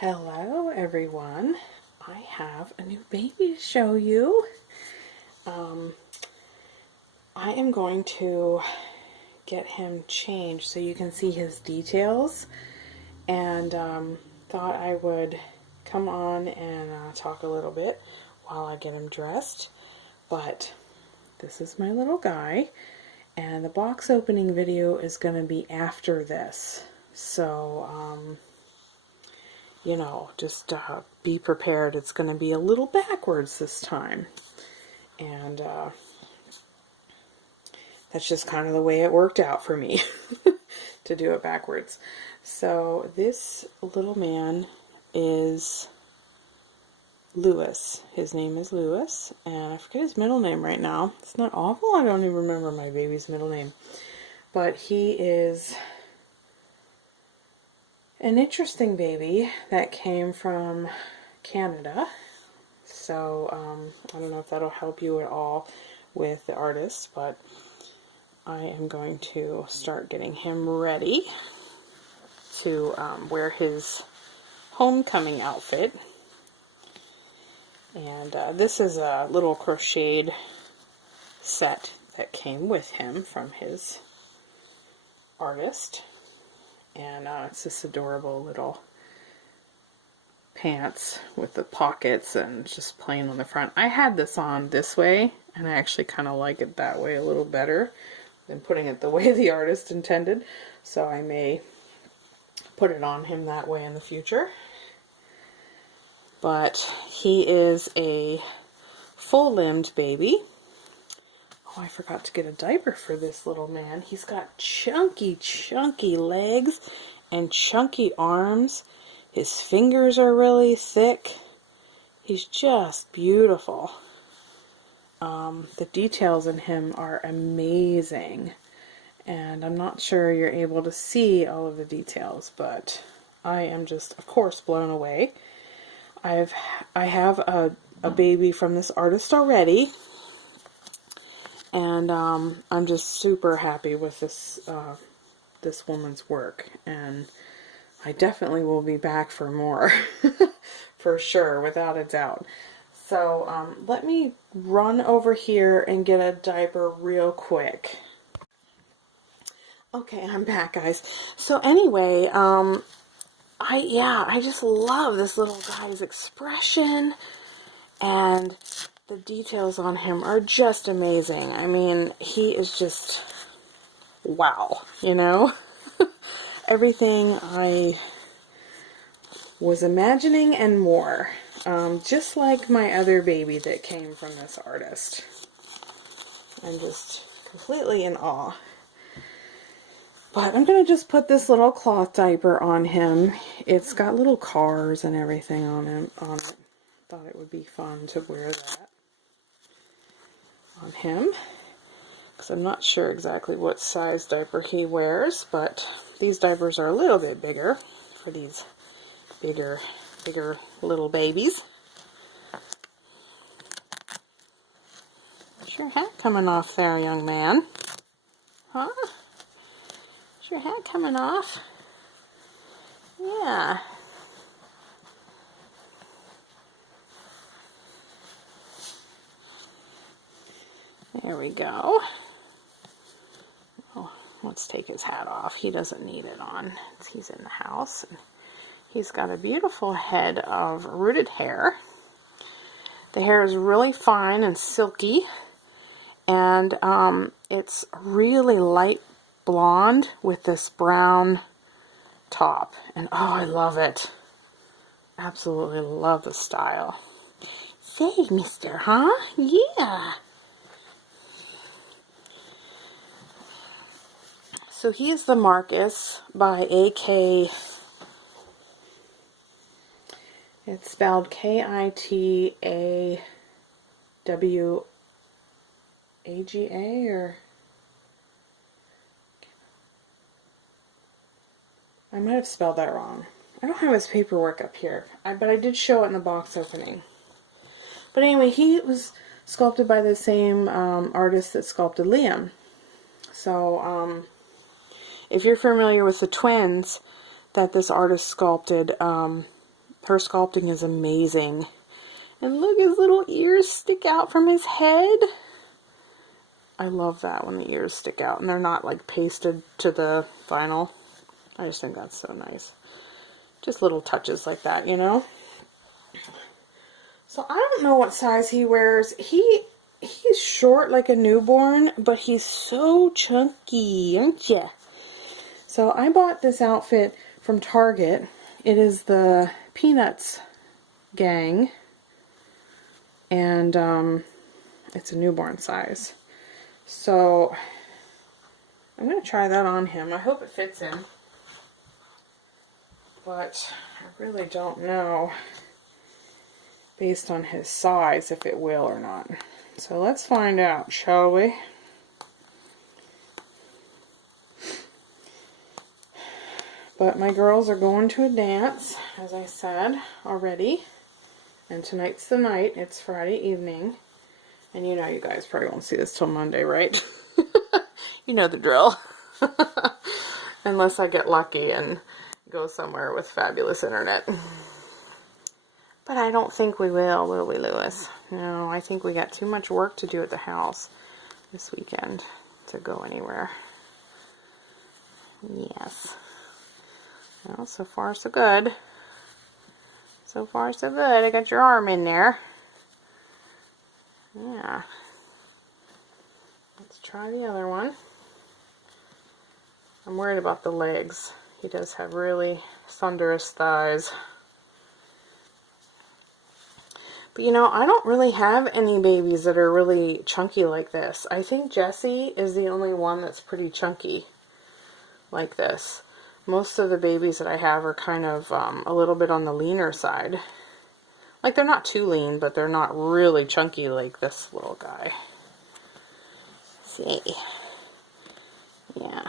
Hello everyone, I have a new baby to show you. I am going to get him changed so you can see his details, and thought I would come on and talk a little bit while I get him dressed. But this is my little guy, and the box opening video is going to be after this, so you know, just be prepared. It's going to be a little backwards this time. And that's just kind of the way it worked out for me to do it backwards. So this little man is Lewis. His name is Lewis, and I forget his middle name right now. It's not awful. I don't even remember my baby's middle name. But he is an interesting baby that came from Canada. So I don't know if that'll help you at all with the artist, but I am going to start getting him ready to wear his homecoming outfit. And this is a little crocheted set that came with him from his artist. And it's this adorable little pants with the pockets and just plain on the front. I had this on this way, and I actually kind of like it that way a little better than putting it the way the artist intended. So I may put it on him that way in the future. But he is a full-limbed baby. Oh, I forgot to get a diaper for this little man. He's got chunky legs and chunky arms. His fingers are really thick. He's just beautiful. The details in him are amazing. And I'm not sure you're able to see all of the details, but I am just, of course, blown away. I have a baby from this artist already. And I'm just super happy with this this woman's work, and I definitely will be back for more, for sure, without a doubt. So let me run over here and get a diaper real quick. Okay, I'm back, guys. So anyway, I just love this little guy's expression, and the details on him are just amazing. I mean, he is just, wow, you know? Everything I was imagining and more. Just like my other baby that came from this artist. I'm just completely in awe. But I'm going to just put this little cloth diaper on him. It's got little cars and everything on it. Thought it would be fun to wear that on him, because I'm not sure exactly what size diaper he wears, but these diapers are a little bit bigger for these bigger little babies. Is your hat coming off there, young man? Huh? Is your hat coming off? Yeah. There we go. Oh, let's take his hat off. He doesn't need it on. He's in the house. He's got a beautiful head of rooted hair. The hair is really fine and silky, and it's really light blonde with this brown top. And oh, I love it. Absolutely love the style. Say, mister, huh? Yeah. So he is the Marcus by A.K. It's spelled K-I-T-A-W-A-G-A, or I might have spelled that wrong. I don't have his paperwork up here, but I did show it in the box opening. But anyway, he was sculpted by the same artist that sculpted Liam. So if you're familiar with the twins that this artist sculpted, Her sculpting is amazing. And look, his little ears stick out from his head. I love that when the ears stick out and they're not like pasted to the vinyl. I just think that's so nice. Just little touches like that, you know? So I don't know what size he wears. He's short like a newborn, but he's so chunky, aren't ya? So I bought this outfit from Target. It is the Peanuts gang. And it's a newborn size. So I'm going to try that on him. I hope it fits him. But I really don't know, based on his size, if it will or not. So let's find out, shall we? But my girls are going to a dance, as I said already. And tonight's the night. It's Friday evening. And you know you guys probably won't see this till Monday, right? You know the drill. Unless I get lucky and go somewhere with fabulous internet. But I don't think we will we, Lewis? No, I think we got too much work to do at the house this weekend to go anywhere. Yes. Well, so far so good. So far so good. I got your arm in there. Yeah. Let's try the other one. I'm worried about the legs. He does have really thunderous thighs. But you know, I don't really have any babies that are really chunky like this. I think Jessie is the only one that's pretty chunky like this. Most of the babies that I have are kind of a little bit on the leaner side. Like, they're not too lean, but they're not really chunky like this little guy. See. Yeah.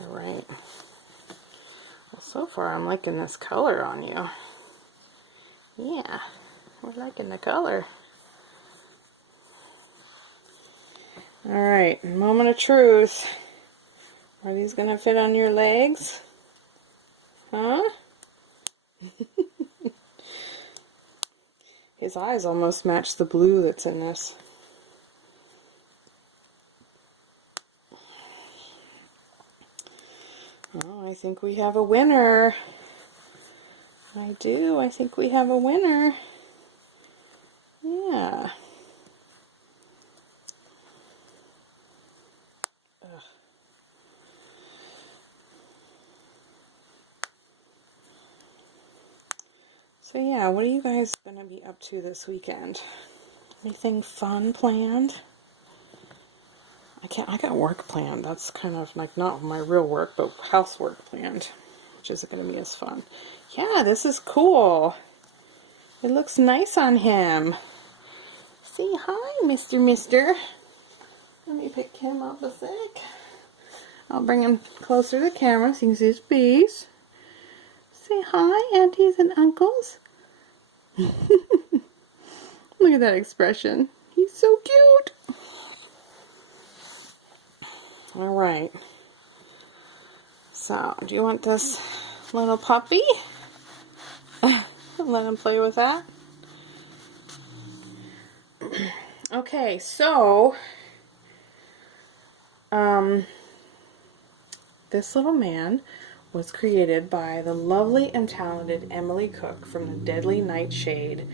Alright. Well, so far I'm liking this color on you. Yeah. We're liking the color. Alright. Moment of truth. Are these going to fit on your legs? Huh? His eyes almost match the blue that's in this. Oh, I think we have a winner. I do. I think we have a winner. Yeah. Ugh. So yeah, what are you guys going to be up to this weekend? Anything fun planned? I got work planned. That's kind of like not my real work, but housework planned, which isn't going to be as fun. Yeah, this is cool. It looks nice on him. Say hi, Mister. Let me pick him up a sec. I'll bring him closer to the camera so you can see his face. Say hi, aunties and uncles. Look at that expression. He's so cute. Alright. So, do you want this little puppy? Let him play with that. Okay, so this little man was created by the lovely and talented Emily Cook from the Deadly Nightshade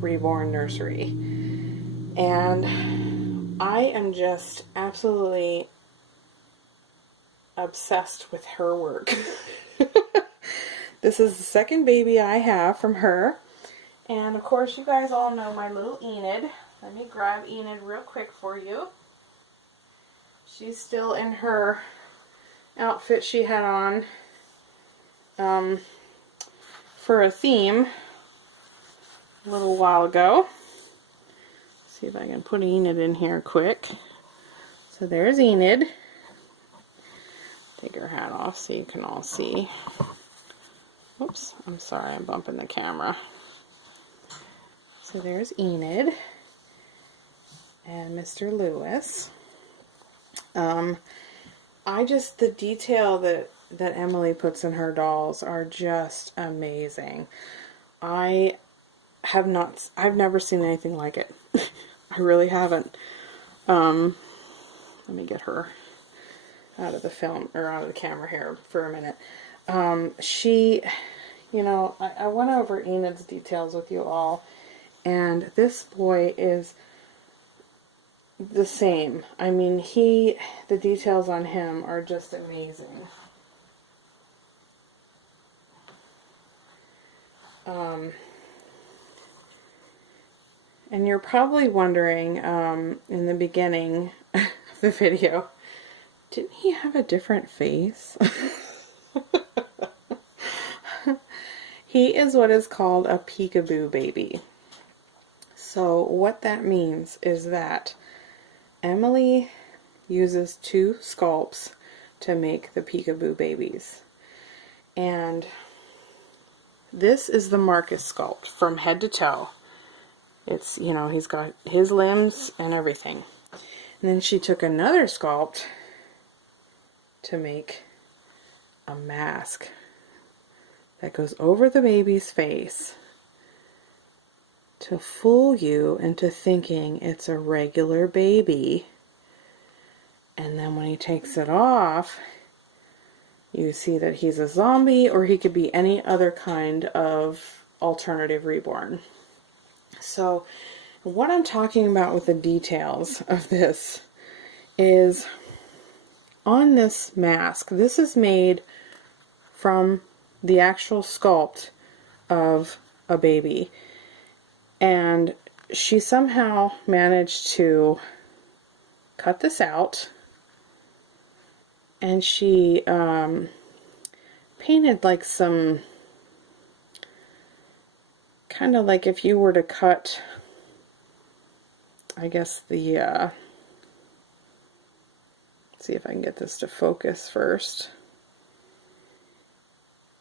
Reborn Nursery. And I am just absolutely obsessed with her work. This is the second baby I have from her. And of course you guys all know my little Enid. Let me grab Enid real quick for you. She's still in her outfit she had on for a theme a little while ago. See if I can put Enid in here quick. So there's Enid. Take her hat off so you can all see. Oops, I'm sorry, I'm bumping the camera. So there's Enid and Mr. Lewis. The detail that that Emily puts in her dolls are just amazing. I've never seen anything like it. I really haven't. Let me get her out of the film, or out of the camera here for a minute. I went over Enid's details with you all, and this boy is the same. I mean, the details on him are just amazing. And you're probably wondering, in the beginning of the video, didn't he have a different face? He is what is called a peekaboo baby. So what that means is that Emily uses 2 sculpts to make the peekaboo babies. And this is the Marcus sculpt from head to toe. It's, he's got his limbs and everything. And then she took another sculpt to make a mask that goes over the baby's face to fool you into thinking it's a regular baby. And then when he takes it off, you see that he's a zombie, or he could be any other kind of alternative reborn. So what I'm talking about with the details of this is, on this mask, this is made from the actual sculpt of a baby, and she somehow managed to cut this out, and she painted like some, kind of like if you were to cut, I guess the, let's see if I can get this to focus first.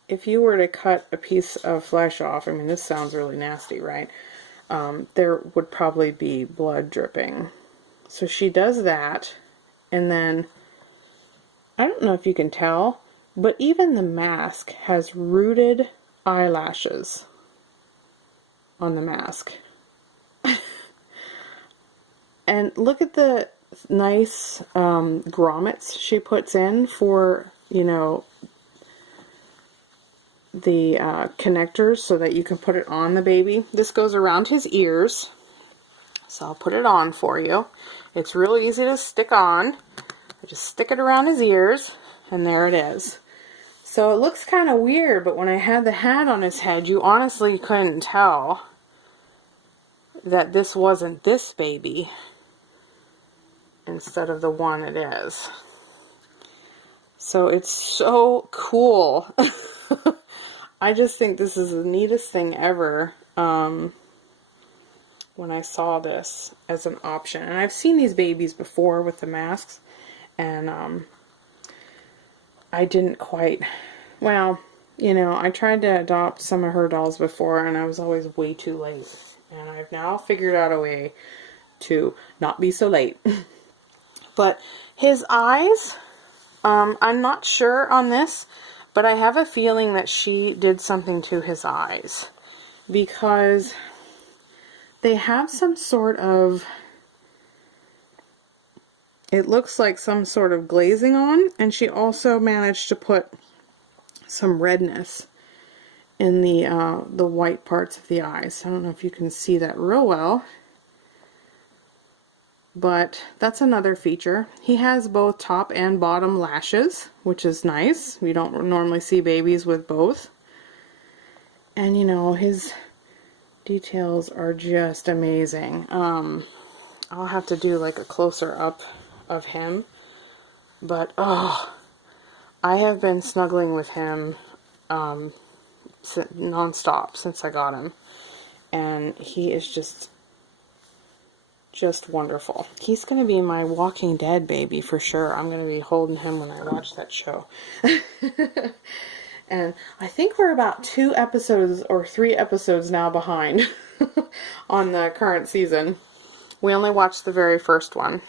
If you were to cut a piece of flesh off, I mean, this sounds really nasty, right? There would probably be blood dripping. So she does that, and then, I don't know if you can tell, but even the mask has rooted eyelashes on the mask. And look at the nice grommets she puts in for, the connectors so that you can put it on the baby. This goes around his ears, so I'll put it on for you. It's real easy to stick on. I just stick it around his ears, and there it is. So it looks kind of weird, but when I had the hat on his head, you honestly couldn't tell that this wasn't this baby instead of the one it is. So it's so cool. I just think this is the neatest thing ever when I saw this as an option. And I've seen these babies before with the masks, and I didn't quite, well, I tried to adopt some of her dolls before, and I was always way too late. And I've now figured out a way to not be so late. But his eyes, I'm not sure on this, but I have a feeling that she did something to his eyes, because they have some sort of, it looks like some sort of glazing on, and she also managed to put some redness in the white parts of the eyes. I don't know if you can see that real well, but that's another feature. He has both top and bottom lashes, which is nice. We don't normally see babies with both. And his details are just amazing. I'll have to do like a closer up of him, but I have been snuggling with him non-stop since I got him, and he is just wonderful. He's going to be my Walking Dead baby for sure. I'm going to be holding him when I watch that show. And I think we're about 2 episodes or 3 episodes now behind on the current season. We only watched the very first one,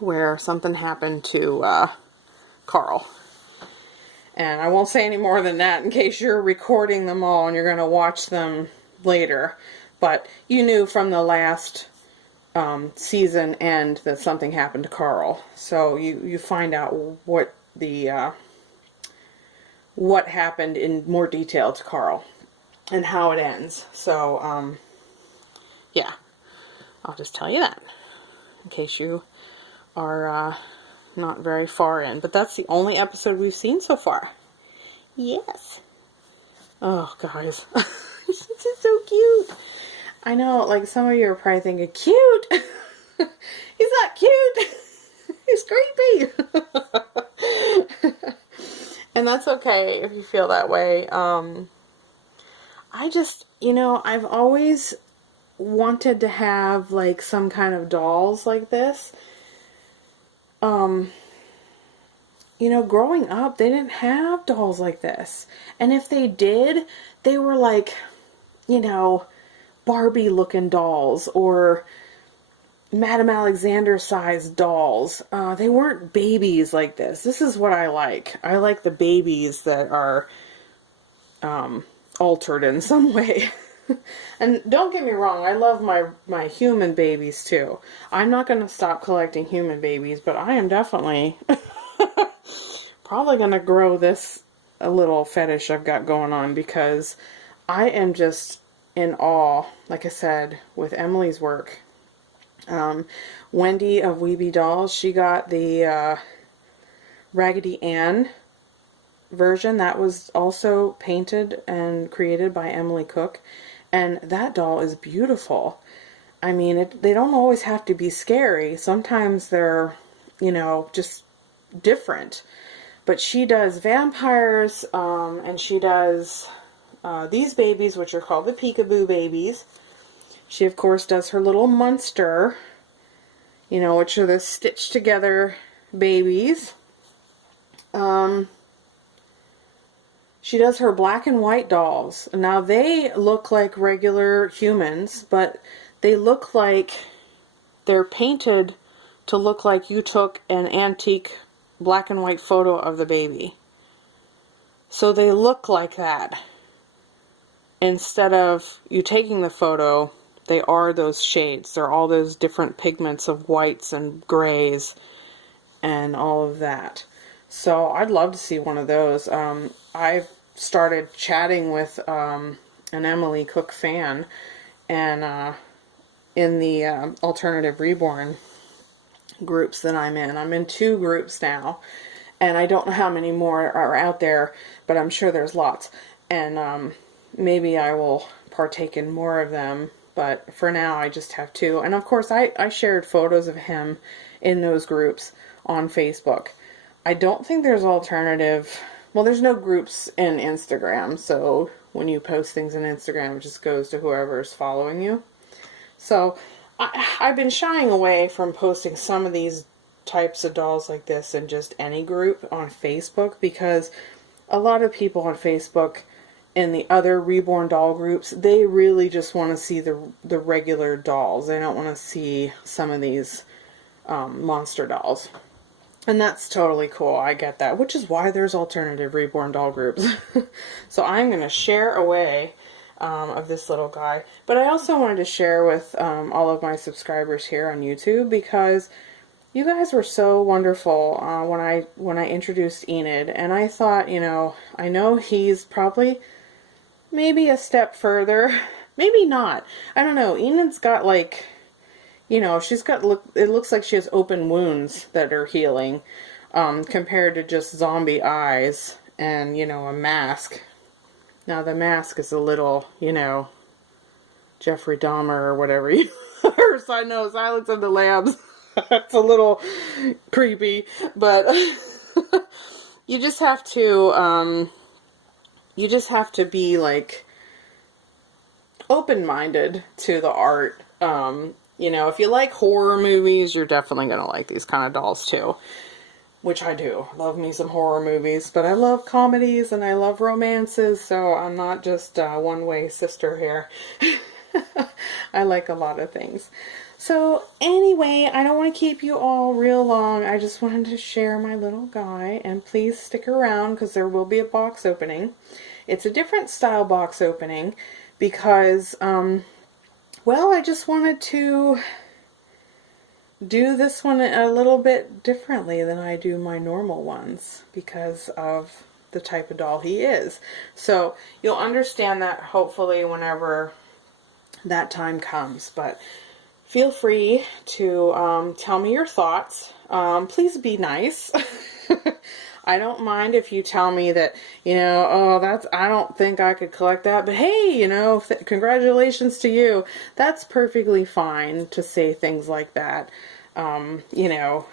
where something happened to Carl. And I won't say any more than that in case you're recording them all and you're going to watch them later. But you knew from the last season end that something happened to Carl. So you find out what the what happened in more detail to Carl and how it ends. So yeah, I'll just tell you that in case you are not very far in. But that's the only episode we've seen so far. Yes. Oh, guys. This is so cute. I know, like, some of you are probably thinking, cute? He's not cute. He's creepy. And that's okay if you feel that way. I just, I've always wanted to have, like, some kind of dolls like this. Growing up, they didn't have dolls like this. And if they did, they were like, Barbie-looking dolls or Madame Alexander-sized dolls. They weren't babies like this. This is what I like. I like the babies that are altered in some way. And don't get me wrong, I love my human babies too. I'm not going to stop collecting human babies, but I am definitely probably going to grow this a little fetish I've got going on, because I am just in awe, like I said, with Emily's work. Wendy of Weeby Dolls, she got the Raggedy Ann version. That was also painted and created by Emily Cook. And that doll is beautiful. I mean, they don't always have to be scary. Sometimes they're, just different. But she does vampires, and she does these babies, which are called the Peekaboo babies. She, of course, does her little Munster, which are the stitched together babies. She does her black and white dolls. Now, they look like regular humans, but they look like they're painted to look like you took an antique black and white photo of the baby. So they look like that. Instead of you taking the photo, they are those shades. They're all those different pigments of whites and grays and all of that. So I'd love to see one of those. I've started chatting with an Emily Cook fan, and in the Alternative Reborn groups that I'm in. I'm in 2 groups now, and I don't know how many more are out there, but I'm sure there's lots. And maybe I will partake in more of them, but for now I just have 2. And of course I shared photos of him in those groups on Facebook. I don't think there's alternative. Well, there's no groups in Instagram, so when you post things on Instagram, it just goes to whoever's following you. So I've been shying away from posting some of these types of dolls like this in just any group on Facebook, because a lot of people on Facebook in the other Reborn doll groups, they really just want to see the regular dolls. They don't want to see some of these monster dolls. And that's totally cool. I get that, which is why there's Alternative Reborn doll groups. So I'm going to share away of this little guy. But I also wanted to share with all of my subscribers here on YouTube, because you guys were so wonderful when I introduced Enid. And I thought, I know he's probably maybe a step further. Maybe not. I don't know. Enid's got like... she's got, it looks like she has open wounds that are healing, compared to just zombie eyes and, a mask. Now, the mask is a little, Jeffrey Dahmer or whatever. I know, Silence of the Lambs. It's a little creepy, but you just have to be, like, open-minded to the art. If you like horror movies, you're definitely going to like these kind of dolls too. Which I do. Love me some horror movies. But I love comedies and I love romances, so I'm not just a one-way sister here. I like a lot of things. So anyway, I don't want to keep you all real long. I just wanted to share my little guy, and please stick around because there will be a box opening. It's a different style box opening because, well, I just wanted to do this one a little bit differently than I do my normal ones because of the type of doll he is. So you'll understand that hopefully whenever that time comes, but feel free to tell me your thoughts. Please be nice. I don't mind if you tell me that, you know, oh, I don't think I could collect that, but hey, you know, congratulations to you. That's perfectly fine to say things like that. You know,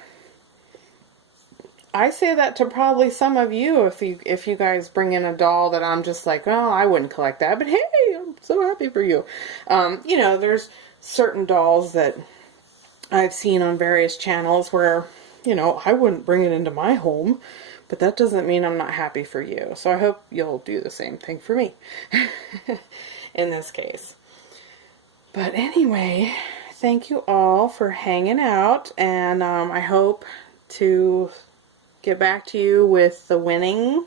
I say that to probably some of you if you guys bring in a doll that I'm just like, oh, I wouldn't collect that, but hey, I'm so happy for you. You know, there's certain dolls that I've seen on various channels where, you know, I wouldn't bring it into my home, but that doesn't mean I'm not happy for you. So I hope you'll do the same thing for me in this case. But anyway, thank you all for hanging out, and I hope to get back to you with the winning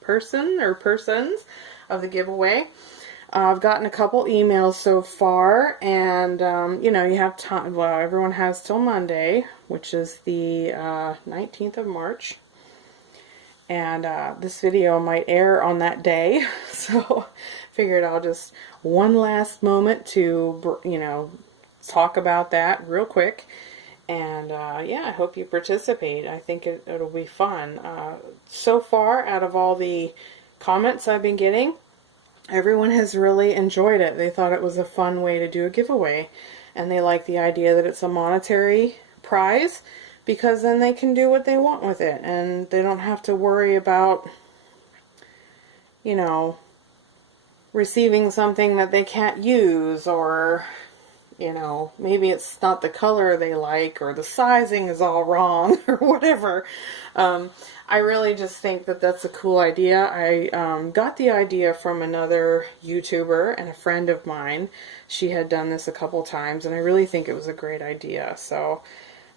person or persons of the giveaway. I've gotten a couple emails so far, and you know, you have time. Well, everyone has till Monday, which is the 19th of March, and this video might air on that day, so figured I'll just one last moment to, you know, talk about that real quick. And yeah, I hope you participate. I think it'll be fun. So far, out of all the comments I've been getting, everyone has really enjoyed it. They thought it was a fun way to do a giveaway, and they like the idea that it's a monetary prize because then they can do what they want with it, and they don't have to worry about, you know, receiving something that they can't use, or, you know, maybe it's not the color they like, or the sizing is all wrong, or whatever. I really just think that that's a cool idea. I got the idea from another YouTuber and a friend of mine. She had done this a couple times, and I really think it was a great idea. So,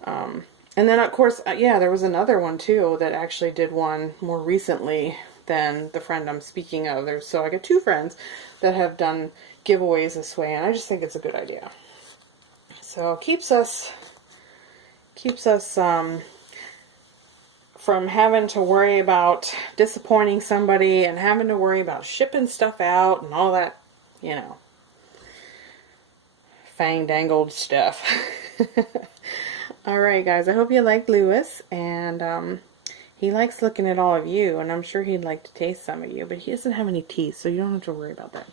and then of course, yeah, there was another one too that actually did one more recently than the friend I'm speaking of. So I got two friends that have done giveaways this way, and I just think it's a good idea. So it keeps us from having to worry about disappointing somebody and having to worry about shipping stuff out and all that, you know, fang-dangled stuff. Alright guys, I hope you liked Lewis, and he likes looking at all of you, and I'm sure he'd like to taste some of you, but he doesn't have any teeth, so you don't have to worry about that.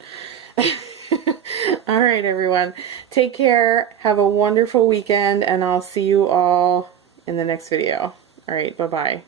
Alright everyone, take care, have a wonderful weekend, and I'll see you all in the next video. Alright, bye-bye.